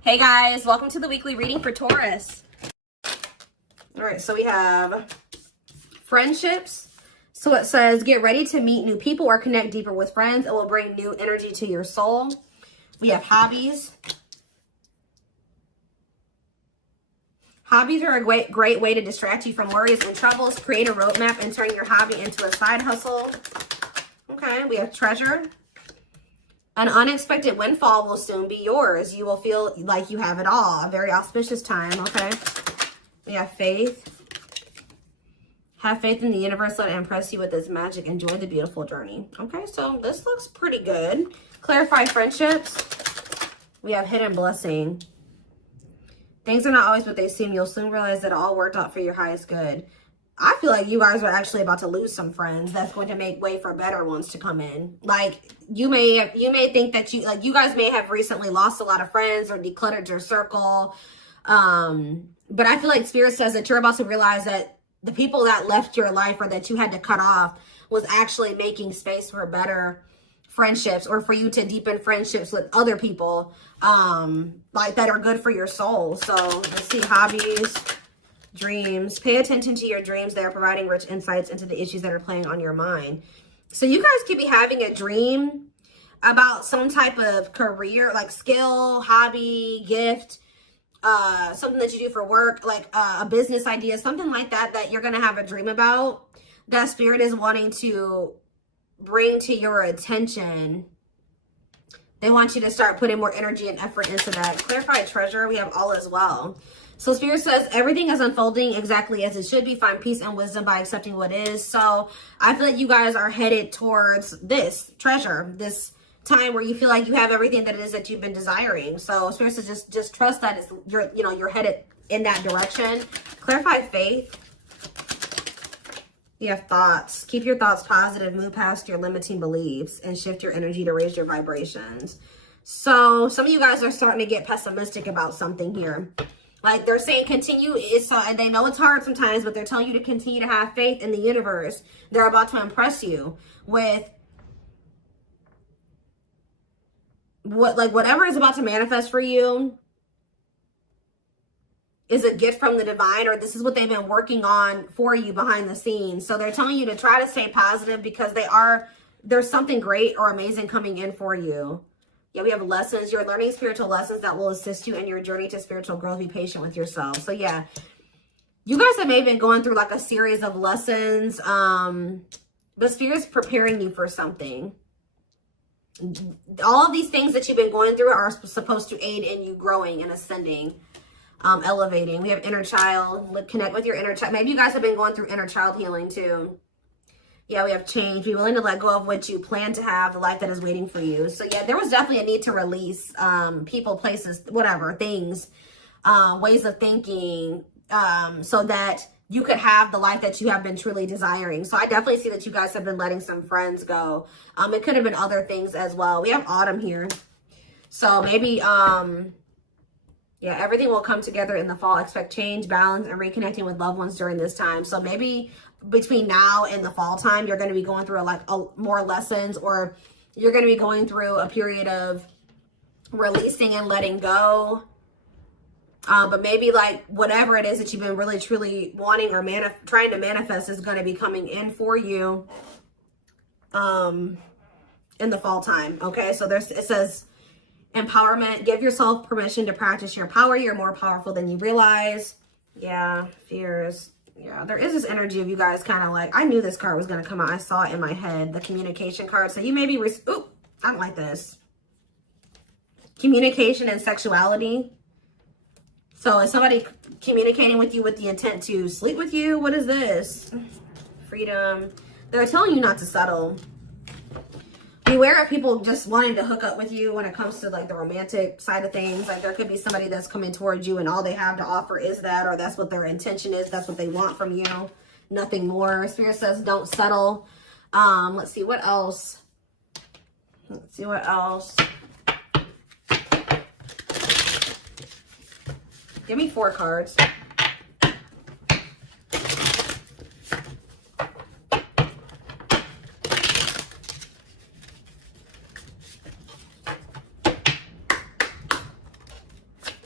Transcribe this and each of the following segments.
Hey guys, welcome to the weekly reading for Taurus. All right, so we have friendships. So it says, get ready to meet new people or connect deeper with friends. It will bring new energy to your soul. We have hobbies. Hobbies are a great way to distract you from worries and troubles. Create a roadmap and turn your hobby into a side hustle. Okay, we have treasure. An unexpected windfall will soon be yours. You will feel like you have it all. A very auspicious time, okay? We have faith. Have faith in the universe. Let it impress you with its magic. Enjoy the beautiful journey. Okay, so this looks pretty good. Clarify friendships. We have hidden blessing. Things are not always what they seem. You'll soon realize that it all worked out for your highest good. I feel like you guys are actually about to lose some friends. That's going to make way for better ones to come in. Like you may think that you guys may have recently lost a lot of friends or decluttered your circle. But I feel like Spirit says that you're about to realize that the people that left your life or that you had to cut off was actually making space for better friendships, or for you to deepen friendships with other people like that are good for your soul. So let's see, hobbies. Dreams. Pay attention to your dreams. They are providing rich insights into the issues that are playing on your mind. So you guys could be having a dream about some type of career, like skill, hobby, gift, something that you do for work, like a business idea, something like that, that you're going to have a dream about, that Spirit is wanting to bring to your attention. They want you to start putting more energy and effort into that. Clarify treasure. We have all as well. So Spirit says everything is unfolding exactly as it should be. Find peace and wisdom by accepting what is. So I feel like you guys are headed towards this treasure, this time where you feel like you have everything that it is that you've been desiring. So Spirit says just trust that you're headed in that direction. Clarify faith. You have thoughts. Keep your thoughts positive. Move past your limiting beliefs and shift your energy to raise your vibrations. So some of you guys are starting to get pessimistic about something here. Like they're saying continue, and they know it's hard sometimes, but they're telling you to continue to have faith in the universe. They're about to impress you with whatever is about to manifest for you is a gift from the divine, or this is what they've been working on for you behind the scenes. So they're telling you to try to stay positive because there's something great or amazing coming in for you. Yeah, we have lessons. You're learning spiritual lessons that will assist you in your journey to spiritual growth. Be patient with yourself. So yeah, you guys have maybe been going through like a series of lessons. But Spirit's preparing you for something. All of these things that you've been going through are supposed to aid in you growing and ascending, elevating. We have inner child. Connect with your inner child. Maybe you guys have been going through inner child healing too. Yeah, we have change. Be willing to let go of what you plan to have, the life that is waiting for you. So yeah, there was definitely a need to release people, places, whatever, things, ways of thinking, so that you could have the life that you have been truly desiring. So I definitely see that you guys have been letting some friends go. It could have been other things as well. We have autumn here. So maybe, yeah, everything will come together in the fall. Expect change, balance, and reconnecting with loved ones during this time. So maybe between now and the fall time, you're going to be going through more lessons, or you're going to be going through a period of releasing and letting go. But maybe like whatever it is that you've been really truly wanting or trying to manifest is going to be coming in for you in the fall time. Okay, so it says empowerment. Give yourself permission to practice your power. You're more powerful than you realize. Yeah, fears. Yeah, there is this energy of you guys kind of like, I knew this card was going to come out. I saw it in my head, the communication card. So you may be, ooh, I don't like this. Communication and sexuality. So is somebody communicating with you with the intent to sleep with you? What is this? Freedom. They're telling you not to settle. Beware of people just wanting to hook up with you when it comes to like the romantic side of things. Like there could be somebody that's coming towards you and all they have to offer is that, or that's what their intention is. That's what they want from you. Nothing more. Spirit says don't settle. Let's see what else. Let's see what else. Give me 4 cards.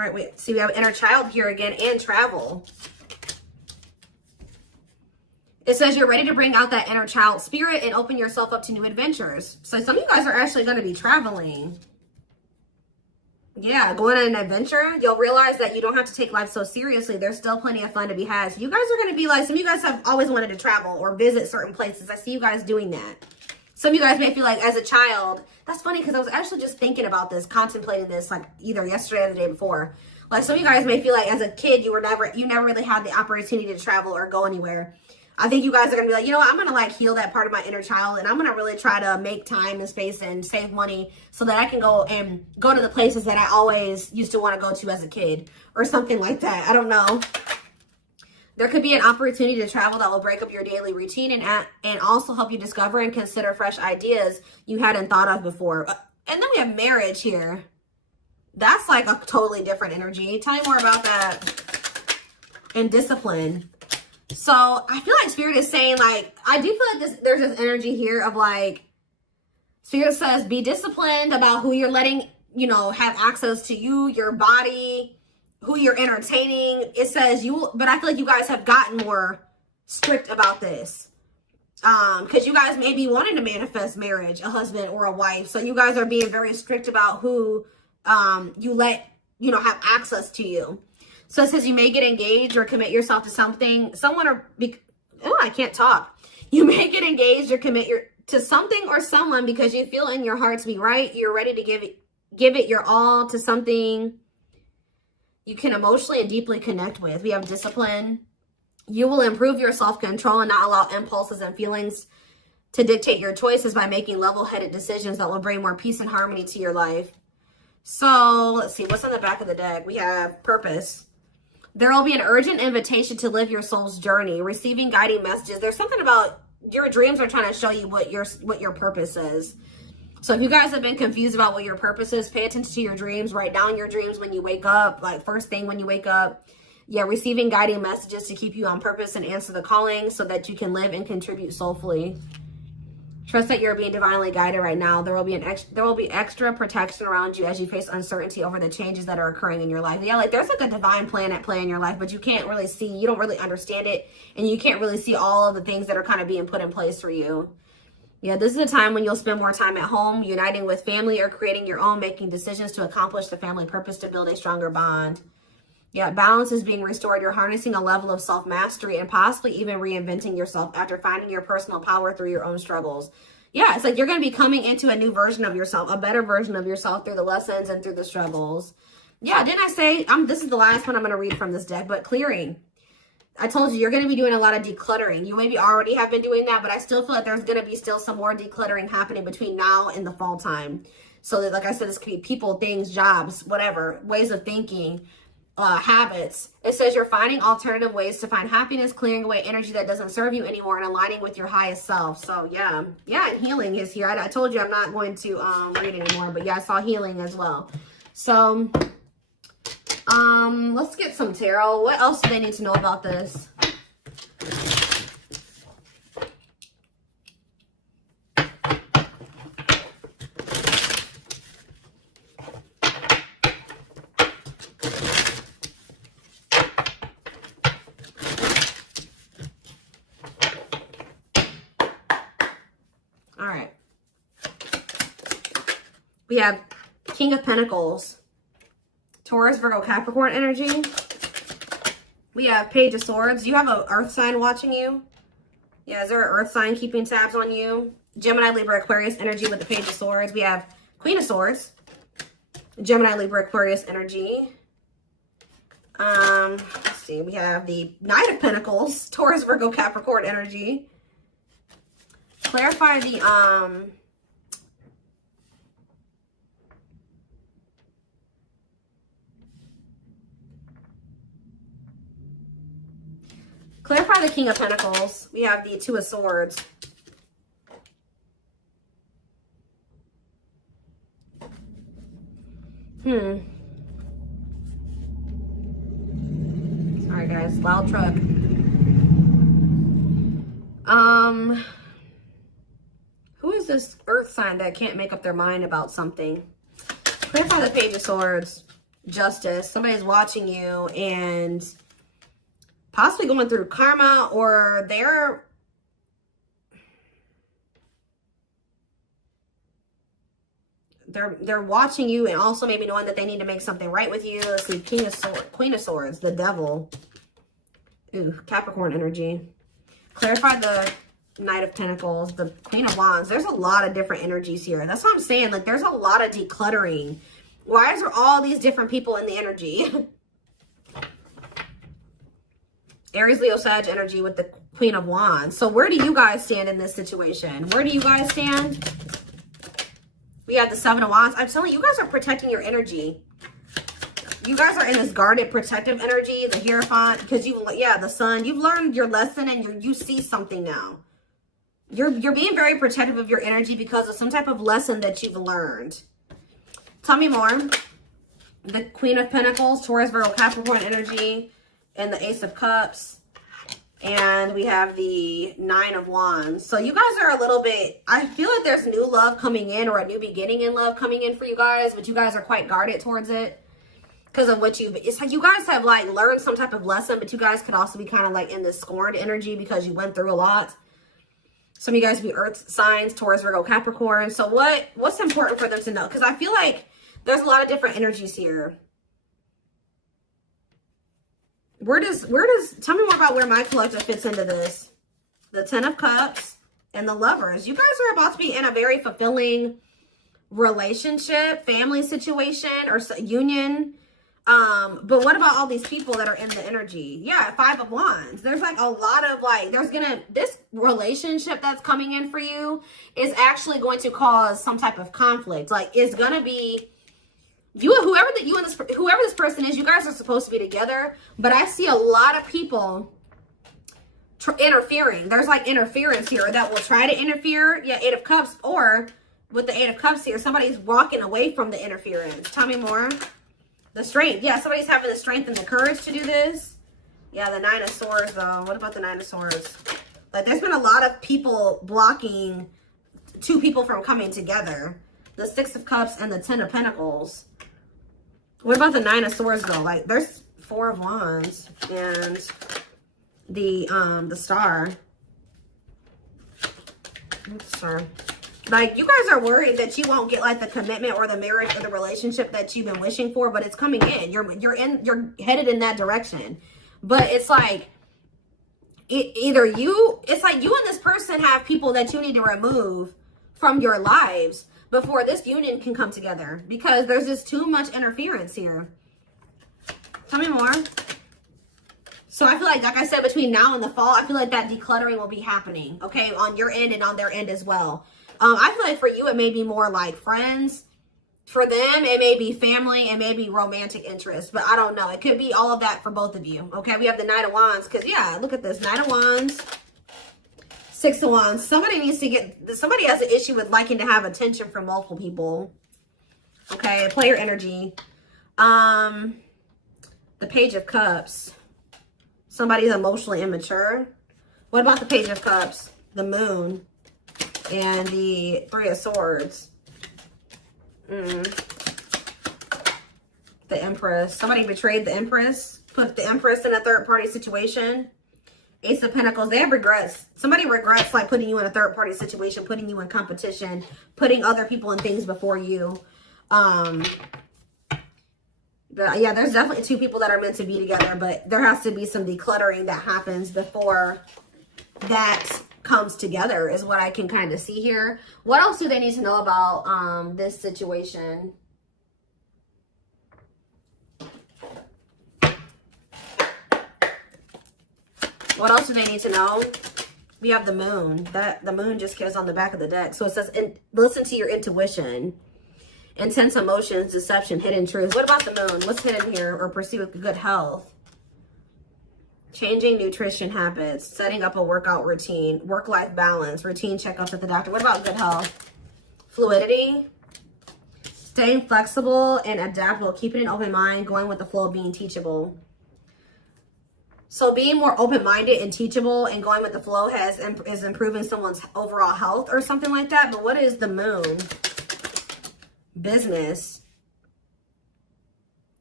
right, wait. See, we have inner child here again and travel. It says you're ready to bring out that inner child spirit and open yourself up to new adventures. So some of you guys are actually going to be traveling. Yeah, going on an adventure. You'll realize that you don't have to take life so seriously. There's still plenty of fun to be had. So you guys are going to be like, some of you guys have always wanted to travel or visit certain places. I see you guys doing that. Some of you guys may feel like as a child, that's funny because I was actually just thinking about this, contemplating this like either yesterday or the day before. Like some of you guys may feel like as a kid, you never really had the opportunity to travel or go anywhere. I think you guys are going to be like, you know what, I'm going to like heal that part of my inner child and I'm going to really try to make time and space and save money so that I can go to the places that I always used to want to go to as a kid or something like that. I don't know. There could be an opportunity to travel that will break up your daily routine and also help you discover and consider fresh ideas you hadn't thought of before. And then we have marriage here. That's like a totally different energy. Tell me more about that. And discipline. So I feel like Spirit is saying, like, I do feel like there's this energy here of like, Spirit says, be disciplined about who you're letting, you know, have access to you, your body, who you're entertaining. It says but I feel like you guys have gotten more strict about this. Because you guys may be wanting to manifest marriage, a husband or a wife. So you guys are being very strict about who you let, you know, have access to you. So it says you may get engaged or commit yourself to something, I can't talk. You may get engaged or commit to something or someone because you feel in your heart to be right. You're ready to give it your all to something you can emotionally and deeply connect with. We have discipline. You will improve your self-control and not allow impulses and feelings to dictate your choices by making level-headed decisions that will bring more peace and harmony to your life. So let's see, what's on the back of the deck? We have purpose. There will be an urgent invitation to live your soul's journey, receiving guiding messages. There's something about your dreams are trying to show you what your purpose is. So if you guys have been confused about what your purpose is, pay attention to your dreams. Write down your dreams when you wake up, like first thing when you wake up. Yeah, receiving guiding messages to keep you on purpose and answer the calling so that you can live and contribute soulfully. Trust that you're being divinely guided right now. There will be extra protection around you as you face uncertainty over the changes that are occurring in your life. Yeah, like there's like a divine plan at play in your life, but you can't really see, you don't really understand it, and you can't really see all of the things that are kind of being put in place for you. Yeah, this is a time when you'll spend more time at home, uniting with family or creating your own, making decisions to accomplish the family purpose to build a stronger bond. Yeah, balance is being restored. You're harnessing a level of self-mastery and possibly even reinventing yourself after finding your personal power through your own struggles. Yeah, it's like you're going to be coming into a new version of yourself, a better version of yourself through the lessons and through the struggles. Yeah, didn't I say, this is the last one I'm going to read from this deck, but clearing. I told you, you're going to be doing a lot of decluttering. You maybe already have been doing that, but I still feel like there's going to be still some more decluttering happening between now and the fall time. So that, like I said, this could be people, things, jobs, whatever, ways of thinking, habits. It says you're finding alternative ways to find happiness, clearing away energy that doesn't serve you anymore, and aligning with your highest self. So yeah, and healing is here. I told you I'm not going to read anymore, but yeah, I saw healing as well. So let's get some tarot. What else do they need to know about this? All right. We have King of Pentacles, Taurus, Virgo, Capricorn energy. We have Page of Swords. You have an earth sign watching you. Yeah, is there an earth sign keeping tabs on you? Gemini, Libra, Aquarius energy with the Page of Swords. We have Queen of Swords, Gemini, Libra, Aquarius energy. Let's see. We have the Knight of Pentacles, Taurus, Virgo, Capricorn energy. Clarify the clarify the King of Pentacles. We have the Two of Swords. Sorry guys, loud truck. Who is this earth sign that can't make up their mind about something? Clarify the Page of Swords. Justice. Somebody's watching you and possibly going through karma, or they're watching you and also maybe knowing that they need to make something right with you. Let's see, Queen of Swords, the Devil. Ooh, Capricorn energy. Clarify the Knight of Pentacles, the Queen of Wands. There's a lot of different energies here. That's what I'm saying. Like, there's a lot of decluttering. Why is there all these different people in the energy? Aries, Leo, Sag energy with the Queen of Wands. So where do you guys stand in this situation? Where do you guys stand? We have the Seven of Wands. I'm telling you, you guys are protecting your energy. You guys are in this guarded, protective energy. The Hierophant, because the Sun. You've learned your lesson and you see something now. You're being very protective of your energy because of some type of lesson that you've learned. Tell me more. The Queen of Pentacles, Taurus, Virgo, Capricorn energy, and the Ace of Cups. And we have the Nine of Wands. So you guys are a little bit, I feel like there's new love coming in, or a new beginning in love coming in for you guys, but you guys are quite guarded towards it because of what it's like you guys have like learned some type of lesson, but you guys could also be kind of like in this scorned energy because you went through a lot. Some of you guys be earth signs, Taurus, Virgo, Capricorn. So what's important for them to know? Because I feel like there's a lot of different energies here. Where does, tell me more about where my collective fits into this. The Ten of Cups and the Lovers. You guys are about to be in a very fulfilling relationship, family situation, or union. But what about all these people that are in the energy? Yeah, Five of Wands. There's like a lot of like, this relationship that's coming in for you is actually going to cause some type of conflict. Like, it's going to be, whoever this person is, you guys are supposed to be together, but I see a lot of people interfering. There's like interference here that will try to interfere. Yeah, Eight of Cups, or with the Eight of Cups here, somebody's walking away from the interference. Tell me more. The strength. Yeah, somebody's having the strength and the courage to do this. Yeah, the Nine of Swords, though. What about the Nine of Swords? Like, there's been a lot of people blocking two people from coming together. The Six of Cups and the Ten of Pentacles. What about the Nine of Swords, though? Like, there's Four of Wands and the Star. Star. Like, you guys are worried that you won't get like the commitment or the marriage or the relationship that you've been wishing for, but it's coming in. You're headed in that direction. But it's like it's like you and this person have people that you need to remove from your lives before this union can come together, because there's just too much interference here. Tell me more. So I feel like I said, between now and the fall, I feel like that decluttering will be happening, okay, on your end and on their end as well. I feel like for you, it may be more like friends. For them, it may be family and maybe romantic interest, but I don't know. It could be all of that for both of you, okay? We have the Knight of Wands, because, yeah, look at this. Knight of Wands, Six of Wands. Somebody has an issue with liking to have attention from multiple people, okay? Player energy. The Page of Cups. Somebody's emotionally immature. What about the Page of Cups? The Moon. And the Three of Swords. The Empress. Somebody betrayed the Empress. Put the Empress in a third-party situation. Ace of Pentacles. They have regrets. Somebody regrets like putting you in a third-party situation, putting you in competition, putting other people and things before you. Yeah, there's definitely two people that are meant to be together, but there has to be some decluttering that happens before that comes together, is what I can kind of see here. What else do they need to know about this situation? What else do they need to know? We have the Moon. The Moon just goes on the back of the deck. So it says, listen to your intuition. Intense emotions, deception, hidden truth. What about the Moon? What's hidden here? Or pursue with good health. Changing nutrition habits, setting up a workout routine, work-life balance, routine checkups at the doctor. What about good health? Fluidity, staying flexible and adaptable, keeping an open mind, going with the flow, being teachable. So being more open-minded and teachable and going with the flow is improving someone's overall health or something like that. But what is the Moon? Business.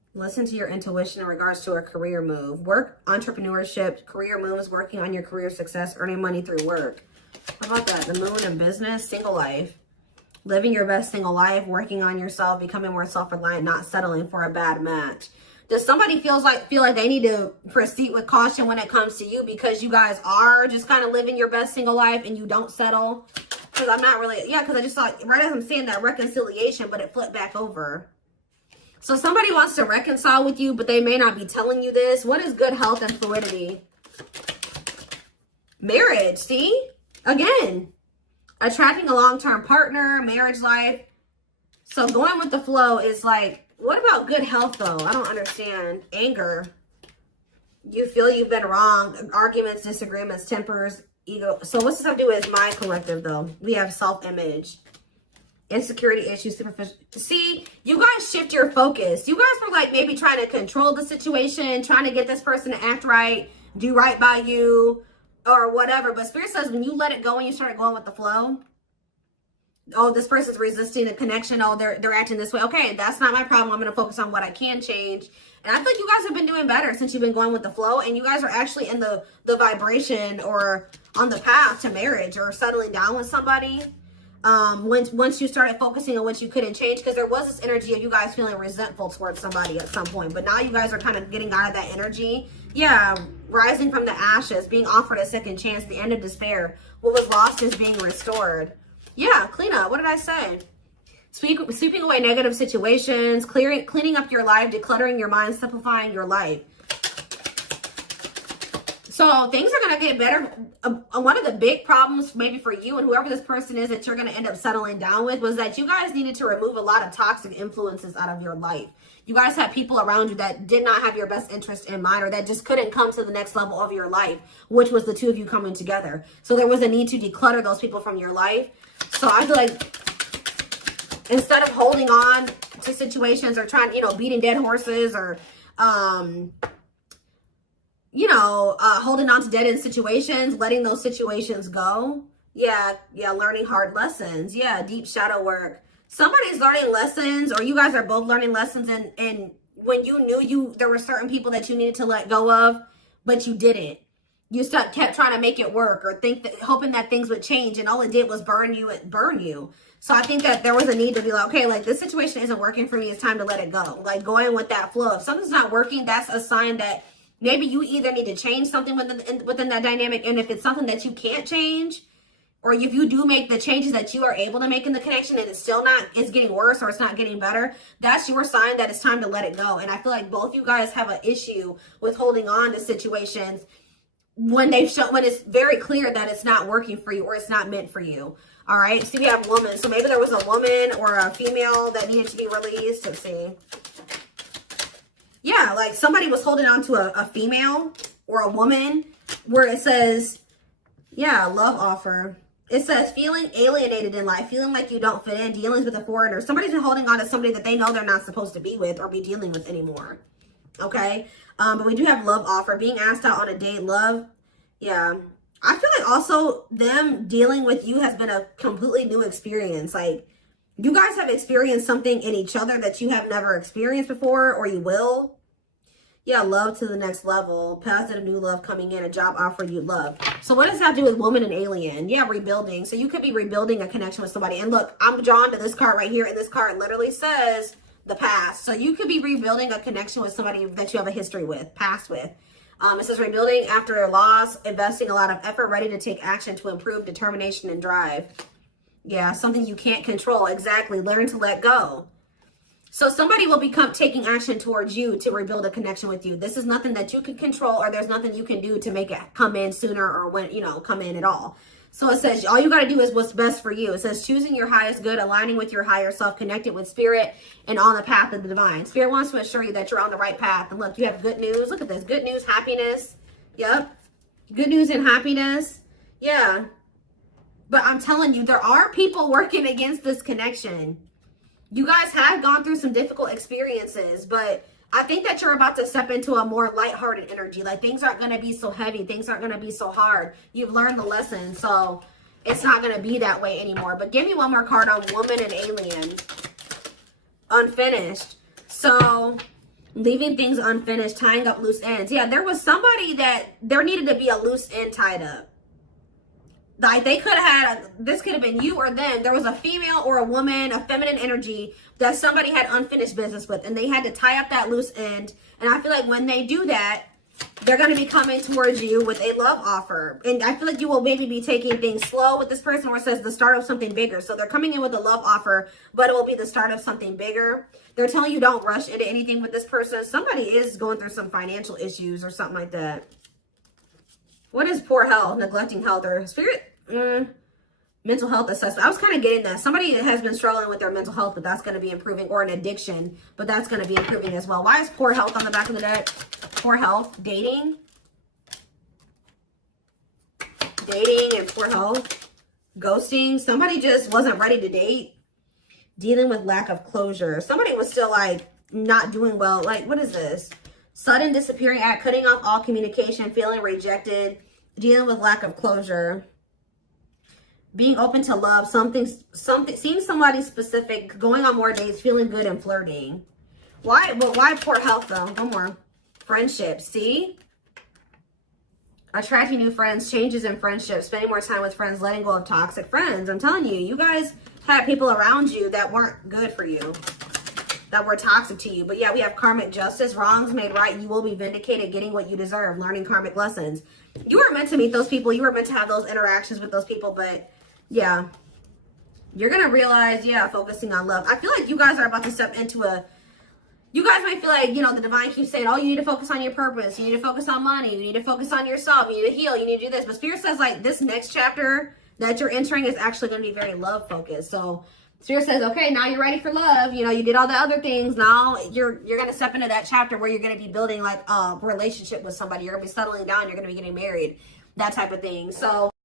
Listen to your intuition in regards to a career move. Work, entrepreneurship, career moves, working on your career success, earning money through work. How about that? The moon in business, single life. Living your best single life, working on yourself, becoming more self-reliant, not settling for a bad match. Does somebody feel like they need to proceed with caution when it comes to you because you guys are just kind of living your best single life and you don't settle? Because I'm not really, yeah, because I just thought, right as I'm saying that, reconciliation, but it flipped back over. So somebody wants to reconcile with you, but they may not be telling you this. What is good health and fluidity? Marriage, see? Again, attracting a long-term partner, marriage life. So going with the flow is like, what about good health though? I don't understand. Anger. You feel you've been wrong. Arguments, disagreements, tempers, ego. So what's this have to do with my collective though? We have self-image. Insecurity issues, superficial. See, you guys shift your focus. You guys were like maybe trying to control the situation, trying to get this person to act right, do right by you, or whatever. But Spirit says when you let it go and you start going with the flow, oh, this person's resisting a connection. Oh, they're acting this way. Okay, that's not my problem. I'm going to focus on what I can change. And I feel like you guys have been doing better since you've been going with the flow. And you guys are actually in the vibration or on the path to marriage or settling down with somebody. Once you started focusing on what you couldn't change, because there was this energy of you guys feeling resentful towards somebody at some point, but now you guys are kind of getting out of that energy. Yeah, rising from the ashes, being offered a second chance, the end of despair. What was lost is being restored. Yeah, clean up. What did I say? Sweeping away negative situations, cleaning up your life, decluttering your mind, simplifying your life. So things are going to get better. One of the big problems maybe for you and whoever this person is that you're going to end up settling down with was that you guys needed to remove a lot of toxic influences out of your life. You guys had people around you that did not have your best interest in mind or that just couldn't come to the next level of your life, which was the two of you coming together. So there was a need to declutter those people from your life. So I feel like instead of holding on to situations or trying, beating dead horses or, holding on to dead end situations, letting those situations go. Yeah, learning hard lessons. Yeah, deep shadow work. Somebody's learning lessons, or you guys are both learning lessons, and when you knew there were certain people that you needed to let go of, but you didn't. You kept trying to make it work or hoping that things would change, and all it did was burn you. So I think that there was a need to be like, okay, like this situation isn't working for me. It's time to let it go. Like going with that flow. If something's not working, that's a sign that maybe you either need to change something within that dynamic. And if it's something that you can't change, or if you do make the changes that you are able to make in the connection and it's getting worse or it's not getting better, that's your sign that it's time to let it go. And I feel like both you guys have an issue with holding on to situations when it's very clear that it's not working for you or it's not meant for you. All right. So we have woman. So maybe there was a woman or a female that needed to be released. Let's see. Yeah, like somebody was holding on to a female or a woman where it says, yeah, love offer. It says feeling alienated in life, feeling like you don't fit in, dealings with a foreigner. Somebody's been holding on to somebody that they know they're not supposed to be with or be dealing with anymore. Okay. But we do have love offer, being asked out on a date, love. Yeah. I feel like also them dealing with you has been a completely new experience. Like you guys have experienced something in each other that you have never experienced before, or you will. Yeah, love to the next level. Positive new love coming in, a job offer you love. So what does that do with woman and alien? Yeah, rebuilding. So you could be rebuilding a connection with somebody. And look, I'm drawn to this card right here. And this card literally says the past. So you could be rebuilding a connection with somebody that you have a history with, past with. It says rebuilding after a loss, investing a lot of effort, ready to take action to improve determination and drive. Yeah, something you can't control. Exactly. Learn to let go. So somebody will become taking action towards you to rebuild a connection with you. This is nothing that you can control, or there's nothing you can do to make it come in sooner or when, come in at all. So it says all you got to do is what's best for you. It says choosing your highest good, aligning with your higher self, connected with spirit, and on the path of the divine. Spirit wants to assure you that you're on the right path. And look, you have good news. Look at this. Good news, happiness. Yep. Good news and happiness. Yeah. But I'm telling you, there are people working against this connection. You guys have gone through some difficult experiences, but I think that you're about to step into a more lighthearted energy. Like things aren't going to be so heavy. Things aren't going to be so hard. You've learned the lesson, so it's not going to be that way anymore. But give me one more card on woman and alien. Unfinished. So Leaving things unfinished, tying up loose ends. Yeah, there was somebody that there needed to be a loose end tied up. Like they could have had, this could have been you or them. There was a female or a woman, a feminine energy that somebody had unfinished business with, and they had to tie up that loose end. And I feel like when they do that, they're going to be coming towards you with a love offer. And I feel like you will maybe be taking things slow with this person, where it says the start of something bigger. So they're coming in with a love offer, but it will be the start of something bigger. They're telling you don't rush into anything with this person. Somebody is going through some financial issues or something like that. What is poor health, neglecting health, or spirit? Mental health assessment. I was kind of getting that. Somebody has been struggling with their mental health, but that's going to be improving, or an addiction, but that's going to be improving as well. Why is poor health on the back of the deck? Poor health, dating and poor health, ghosting. Somebody just wasn't ready to date, dealing with lack of closure. Somebody was still like not doing well. Like, what is this? Sudden disappearing act, cutting off all communication, feeling rejected, dealing with lack of closure. Being open to love, something, seeing somebody specific, going on more dates, feeling good and flirting. Why? But why poor health though? One more. Friendships. See? Attracting new friends, changes in friendships, spending more time with friends, letting go of toxic friends. I'm telling you, you guys had people around you that weren't good for you, that were toxic to you. But yeah, we have karmic justice, wrongs made right. You will be vindicated, getting what you deserve, learning karmic lessons. You were meant to meet those people. You were meant to have those interactions with those people, but yeah, you're going to realize, yeah, focusing on love. I feel like you guys are about to step into a, you guys might feel like, you know, the divine keeps saying, oh, you need to focus on your purpose. You need to focus on money. You need to focus on yourself. You need to heal. You need to do this. But Spirit says, like, this next chapter that you're entering is actually going to be very love focused. So Spirit says, okay, now you're ready for love. You know, you did all the other things. Now you're going to step into that chapter where you're going to be building like a relationship with somebody. You're going to be settling down. You're going to be getting married, that type of thing. So